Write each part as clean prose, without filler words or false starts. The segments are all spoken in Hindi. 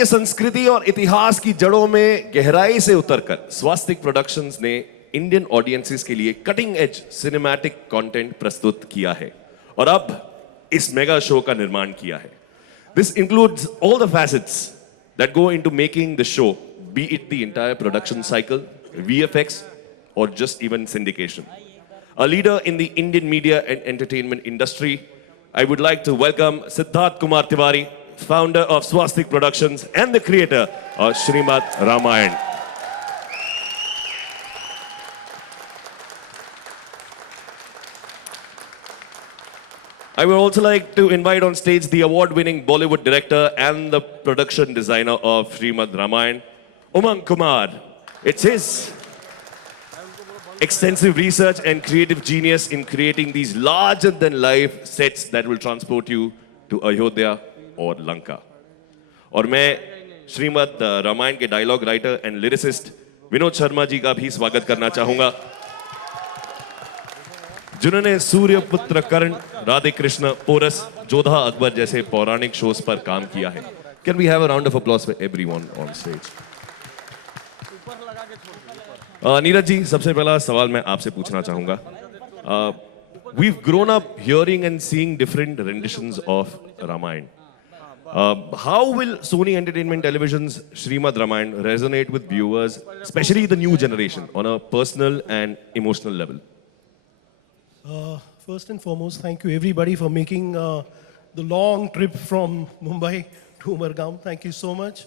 भारतीय संस्कृति और इतिहास की जड़ों में गहराई से उतरकर स्वास्तिक प्रोडक्शंस ने इंडियन ऑडियंसेस के लिए कटिंग एज सिनेमैटिक कंटेंट प्रस्तुत किया है और अब इस मेगा शो का निर्माण किया है. This includes all the facets that go into making the show, be it the entire production cycle, VFX, or just even syndication. A leader in the Indian media and entertainment industry, I would like to welcome Siddharth Kumar Tiwari, founder of Swastik Productions and the creator of Shrimad Ramayan. I would also like to invite on stage the award-winning Bollywood director and the production designer of Shrimad Ramayan, Umang Kumar. It's his extensive research and creative genius in creating these larger-than-life sets that will transport you to Ayodhya और लंका. और मैं श्रीमद रामायण के dialogue writer and lyricist Vinod Sharma ji का भी स्वागत करना चाहूंगा, जिन्होंने सूर्यपुत्र कर्ण, राधे कृष्ण, पोरस, जोधा अकबर जैसे पौराणिक शोज पर काम किया है. Can we have a round of applause for everyone on stage? Neeraj ji, सबसे पहला सवाल मैं आपसे पूछना चाहूंगा. We've grown up hearing and seeing different renditions of Ramayana. How will Sony Entertainment Television's Shrimad Ramayan resonate with viewers, especially the new generation, on a personal and emotional level? First and foremost, thank you everybody for making the long trip from Mumbai to Umargaon. Thank you so much.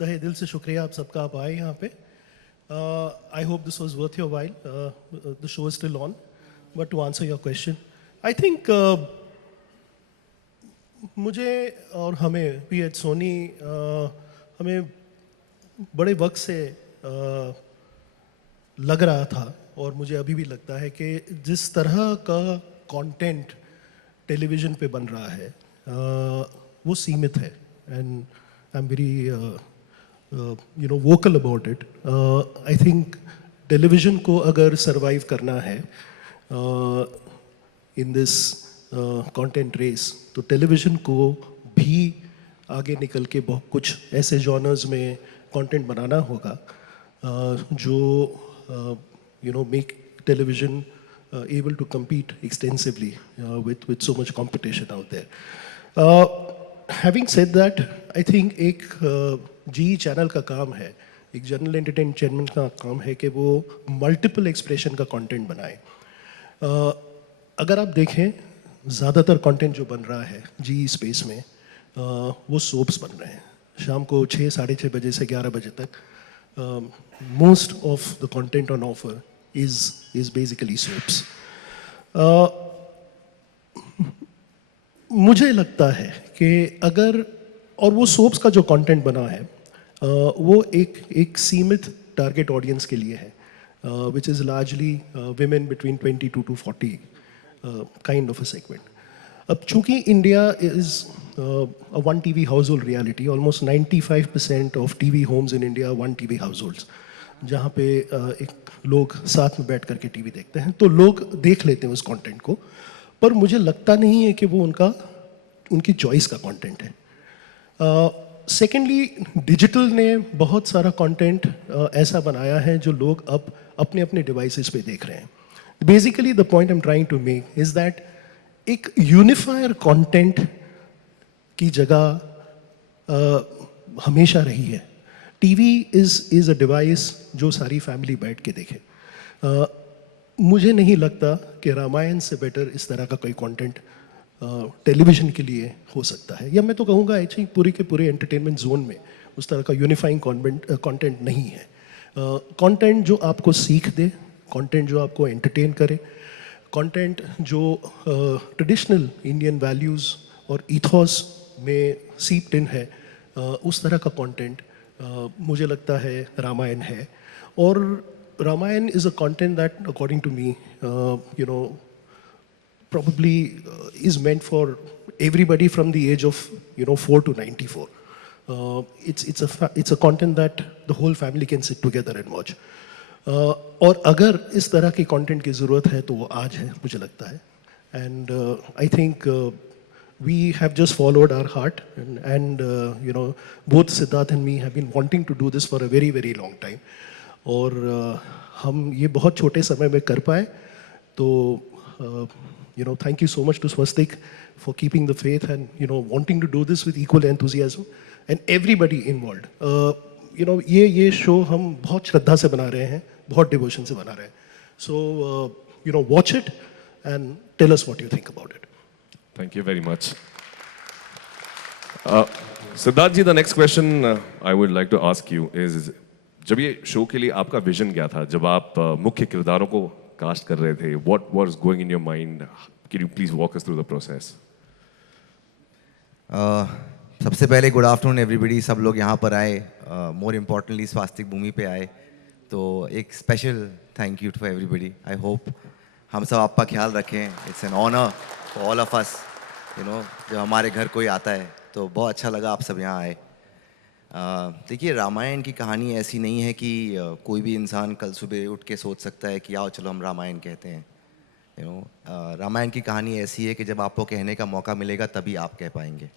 तहे दिल से शुक्रिया आप सबका आप आए यहाँ पे. I hope this was worth your while. The show is still on. But to answer your question, I think मुझे और हमें भी एट सोनी हमें बड़े वक्त से लग रहा था और मुझे अभी भी लगता है कि जिस तरह का कंटेंट टेलीविज़न पे बन रहा है वो सीमित है. And I am very vocal about it. I think television को अगर सरवाइव करना है इन दिस कंटेंट रेस, तो टेलीविज़न को भी आगे निकल के बहुत कुछ ऐसे जॉनर्स में कंटेंट बनाना होगा जो make television able to compete extensively with so much competition out there. Having said that, I think एक जी चैनल का काम है, एक जनरल एंटरटेनमेंट का काम है कि वो मल्टीपल एक्सप्रेशन का कंटेंट बनाए. अगर आप देखें ज़्यादातर कंटेंट जो बन रहा है जी स्पेस में वो सोप्स बन रहे हैं. शाम को 6, साढ़े 6 बजे से 11 बजे तक most of the content on offer is basically soaps. मुझे लगता है कि अगर और वो सोप्स का जो कंटेंट बना है वो एक सीमित टारगेट ऑडियंस के लिए है, which is largely women between 22 to 40 kind of a segment. अब चूंकि India is a one TV household reality, almost 95% of TV homes in India are one TV households, जहाँ पे एक लोग साथ में बैठ करके टीवी देखते हैं, तो लोग देख लेते हैं उस कंटेंट को, पर मुझे लगता नहीं है कि वो उनकी चॉइस का कंटेंट है. सेकेंडली, डिजिटल ने बहुत सारा कंटेंट ऐसा बनाया है जो लोग अब अपने अपने डिवाइसेस पे देख रहे हैं. Basically the point I am trying to make is that एक यूनिफायर कंटेंट की जगह हमेशा रही है. टीवी इज़ अ डिवाइस जो सारी फैमिली बैठ के देखे. मुझे नहीं लगता कि रामायण से बेटर इस तरह का कोई कंटेंट टेलीविज़न के लिए हो सकता है, या मैं तो कहूँगा ऐसे ही पूरे के पूरे एंटरटेनमेंट जोन में उस तरह का यूनिफाइंग कंटेंट नहीं है. कंटेंट जो आपको सीख दे, कंटेंट जो आपको एंटरटेन करे, कंटेंट जो ट्रेडिशनल इंडियन वैल्यूज़ और ईथॉस में सीप्ड इन है, उस तरह का कंटेंट मुझे लगता है रामायण है. और Ramayan is a content that according to me probably is meant for everybody from the age of 4 to 94. It's a content that the whole family can sit together and watch. और अगर इस तरह की कंटेंट की ज़रूरत है तो वो आज है, मुझे लगता है. And I think we have just followed our heart, and both Siddharth and me have been wanting to do this for a very very long time. और हम ये बहुत छोटे समय में कर पाए, तो thank you so much to Swastik for keeping the faith and wanting to do this with equal enthusiasm and everybody involved. ये शो हम बहुत श्रद्धा से बना रहे हैं, बहुत डिवोशन से बना रहे हैं. So watch it and tell us what you think about it. Thank you very much. Siddharth ji, the next question I would like to ask you is, जब ये शो के लिए आपका विजन क्या था, जब आप मुख्य किरदारों को कास्ट कर रहे थे, what was going in your mind? Can you please walk us through the process? सबसे पहले गुड आफ्टरनून एवरीबडी. सब लोग यहाँ पर आए, मोर इम्पोर्टेंटली स्वास्तिक भूमि पे आए, तो एक special thank you to everybody. I hope हम सब आपका ख्याल रखें. It's an honour for all of us. जब हमारे घर कोई आता है तो बहुत अच्छा लगा आप सब यहाँ आए. देखिए, रामायण की कहानी ऐसी नहीं है कि कोई भी इंसान कल सुबह उठ के सोच सकता है कि आओ चलो हम रामायण कहते हैं. रामायण की कहानी ऐसी है कि जब आपको कहने का मौका मिलेगा तभी आप कह पाएंगे.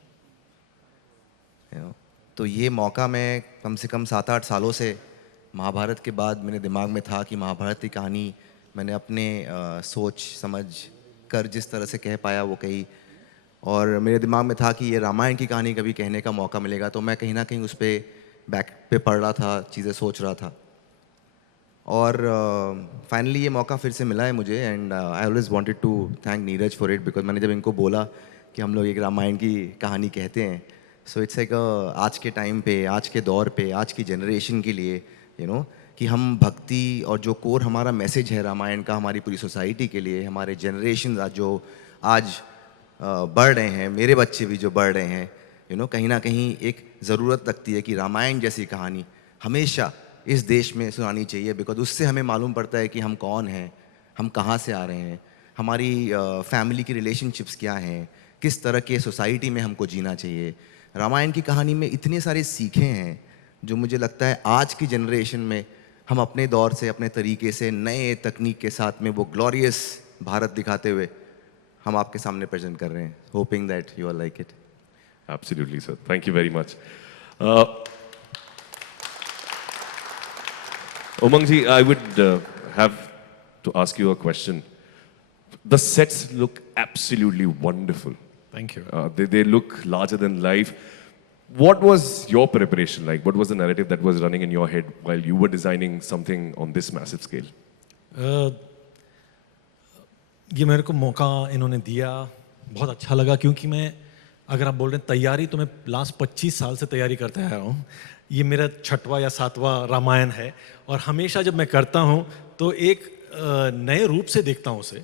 तो ये मौका मैं कम से कम 7-8 सालों से, महाभारत के बाद मेरे दिमाग में था कि महाभारत की कहानी मैंने अपने सोच समझ कर जिस तरह से कह पाया वो कही, और मेरे दिमाग में था कि ये रामायण की कहानी कभी कहने का मौका मिलेगा, तो मैं कहीं ना कहीं उस पर बैक पे पढ़ रहा था, चीज़ें सोच रहा था, और फाइनली ये मौका फिर से मिला है मुझे. And I always wanted to thank Neeraj for it, because मैंने जब इनको बोला कि हम लोग एक रामायण की कहानी कहते हैं, सो इट्स लाइक आज के टाइम पे, आज के दौर पे, आज की जनरेशन के लिए कि हम भक्ति और जो कोर हमारा मैसेज है रामायण का हमारी पूरी सोसाइटी के लिए, हमारे जनरेशन जो आज बढ़ रहे हैं, मेरे बच्चे भी जो बढ़ रहे हैं, कहीं ना कहीं एक ज़रूरत लगती है कि रामायण जैसी कहानी हमेशा इस देश में सुनानी चाहिए. बिकॉज उससे हमें मालूम पड़ता है कि हम कौन हैं, हम कहाँ से आ रहे हैं, हमारी फैमिली की रिलेशनशिप्स क्या हैं, किस तरह के सोसाइटी में हमको जीना चाहिए. रामायण की कहानी में इतने सारे सीखे हैं जो मुझे लगता है आज की जनरेशन में हम अपने दौर से, अपने तरीके से, नए तकनीक के साथ में वो ग्लोरियस भारत दिखाते हुए हम आपके सामने प्रेजेंट कर रहे हैं. Hoping that you are like it. Absolutely, sir. Thank you very much. Umang ji, I would have to ask you a question. The sets look absolutely wonderful. Thank you. They look larger than life. What was your preparation like? What was the narrative that was running in your head while you were designing something on this massive scale? ये मेरे को मौका इन्होंने दिया, बहुत अच्छा लगा, क्योंकि मैं, अगर आप बोल रहे हैं तैयारी, तो मैं लास्ट 25 साल से तैयारी करते आया हूँ. ये मेरा 6वां या 7वां रामायण है, और हमेशा जब मैं करता हूँ तो एक नए रूप से देखता हूँ उसे.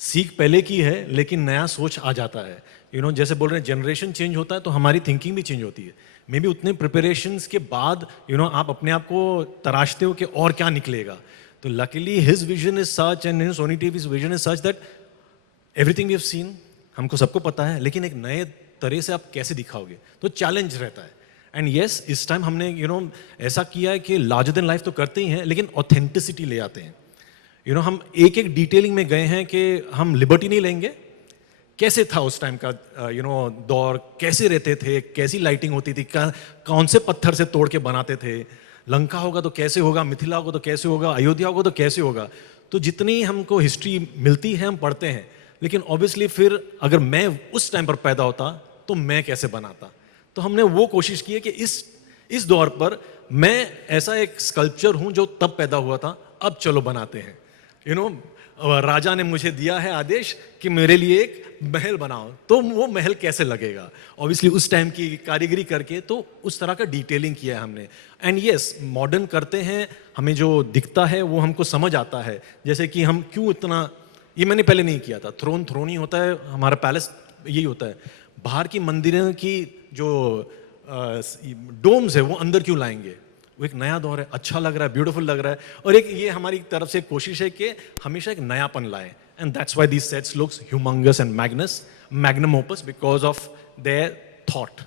सीख पहले की है लेकिन नया सोच आ जाता है. जैसे बोल रहे हैं जनरेशन चेंज होता है तो हमारी थिंकिंग भी चेंज होती है. मे बी उतने प्रिपरेशंस के बाद आप अपने आप को तराशते हो कि और क्या निकलेगा. तो luckily his vision is such and Sony TV's vision is such that everything we have seen, हमको सबको पता है, लेकिन एक नए तरह से आप कैसे दिखाओगे, तो चैलेंज रहता है. एंड यस, इस टाइम हमने ऐसा किया है कि लार्जर देन लाइफ तो करते ही हैं, लेकिन ऑथेंटिसिटी ले आते हैं. हम एक एक डिटेलिंग में गए हैं कि हम लिबर्टी नहीं लेंगे. कैसे था उस टाइम का दौर, कैसे रहते थे, कैसी लाइटिंग होती थी, कौन से पत्थर से तोड़ के बनाते थे, लंका होगा तो कैसे होगा, मिथिला होगा तो कैसे होगा, अयोध्या होगा तो कैसे होगा. तो जितनी हमको हिस्ट्री मिलती है हम पढ़ते हैं, लेकिन ऑब्वियसली फिर अगर मैं उस टाइम पर पैदा होता तो मैं कैसे बनाता. तो हमने वो कोशिश की है कि इस दौर पर मैं ऐसा एक स्कल्पचर हूं जो तब पैदा हुआ था, अब चलो बनाते हैं. राजा ने मुझे दिया है आदेश कि मेरे लिए एक महल बनाओ, तो वो महल कैसे लगेगा, ऑब्वियसली उस टाइम की कारीगरी करके, तो उस तरह का डिटेलिंग किया है हमने. एंड यस, मॉडर्न करते हैं, हमें जो दिखता है वो हमको समझ आता है. जैसे कि हम क्यों इतना, ये मैंने पहले नहीं किया था. थ्रोन ही होता है, हमारा पैलेस यही होता है. बाहर की मंदिरों की जो डोम्स है वो अंदर क्यों लाएंगे, वो एक नया दौर है, अच्छा लग रहा है, ब्यूटीफुल लग रहा है, और एक ये हमारी तरफ से कोशिश है कि हमेशा एक नयापन लाए. And that's why these sets looks humongous and magnum opus because of their thought.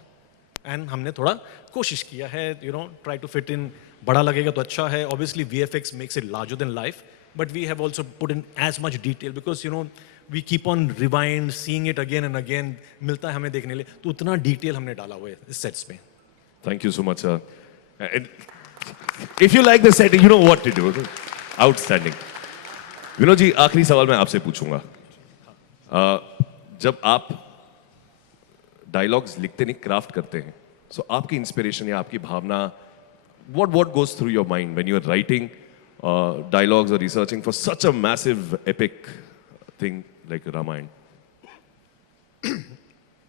एंड हमने थोड़ा कोशिश किया है, ट्राई टू फिट इन. बड़ा लगेगा तो अच्छा है, obviously VFX makes it larger than life, but we have also put in as much detail, because we keep on rewind seeing it again and again, मिलता है हमें देखने के लिए, तो उतना डिटेल हमने डाला हुआ है इस सेट्स में. Thank you so much, sir. And if you like the setting, you know what to do. Outstanding. Vinod ji, आखिरी सवाल मैं आपसे पूछूंगा. जब आप डायलॉग्स लिखते नहीं, क्राफ्ट करते हैं, सो आपकी इंस्पिरेशन या आपकी भावना, what goes through your mind when you are writing dialogues or researching for such a massive epic thing like Ramayana?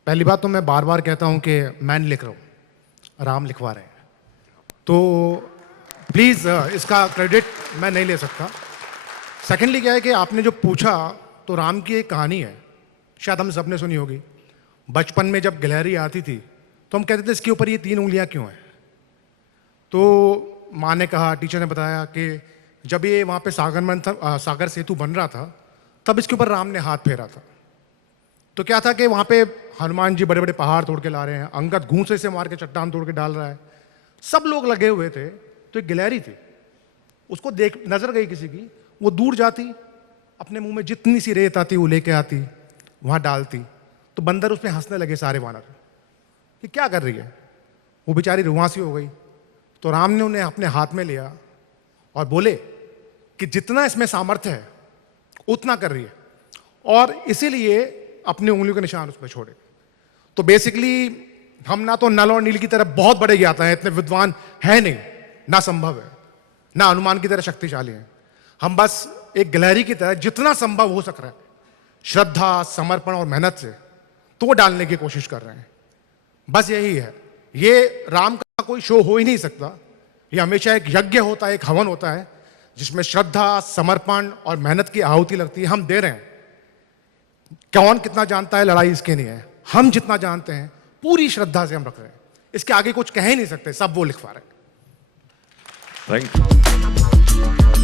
पहली बात तो मैं बार बार कहता हूं कि मैं नहीं लिख रहा हूं, राम लिखवा रहे हैं, तो प्लीज़ इसका क्रेडिट मैं नहीं ले सकता. सेकेंडली क्या है कि आपने जो पूछा, तो राम की एक कहानी है, शायद हम सबने सुनी होगी. बचपन में जब गिलहरी आती थी तो हम कहते थे इसके ऊपर ये 3 उंगलियां क्यों हैं. तो माँ ने कहा, टीचर ने बताया कि जब ये वहाँ पे सागर सेतु बन रहा था तब इसके ऊपर राम ने हाथ फेरा था. तो क्या था कि वहाँ पे हनुमान जी बड़े बड़े पहाड़ तोड़ के ला रहे हैं, अंगद घूंसे से मार के चट्टान तोड़ के डाल रहा है, सब लोग लगे हुए थे. तो एक गिलहरी थी, उसको देख नजर गई किसी की, वो दूर जाती, अपने मुंह में जितनी सी रेत आती वो लेके आती, वहाँ डालती. तो बंदर उसमें हंसने लगे सारे वानर कि क्या कर रही है. वो बेचारी रुआंसी हो गई. तो राम ने उन्हें अपने हाथ में लिया और बोले कि जितना इसमें सामर्थ्य है उतना कर रही है, और इसीलिए अपनी उंगलियों के निशान उसमें छोड़े. तो बेसिकली हम ना तो नल और नील की तरह बहुत बड़े ज्ञाता हैं, इतने विद्वान है नहीं, ना संभव है, ना हनुमान की तरह शक्तिशाली हैं. हम बस एक गिलहरी की तरह जितना संभव हो सक रहा है श्रद्धा, समर्पण और मेहनत से, तो वो डालने की कोशिश कर रहे हैं. बस यही है. ये राम का कोई शो हो ही नहीं सकता. ये हमेशा एक यज्ञ होता है, एक हवन होता है, जिसमें श्रद्धा, समर्पण और मेहनत की आहुति लगती है. हम दे रहे हैं. कौन कितना जानता है, लड़ाई इसके नहीं है. हम जितना जानते हैं पूरी श्रद्धा से हम रख रहे हैं. इसके आगे कुछ कह ही नहीं सकते, सब वो लिखवा रहे हैं. Thank you.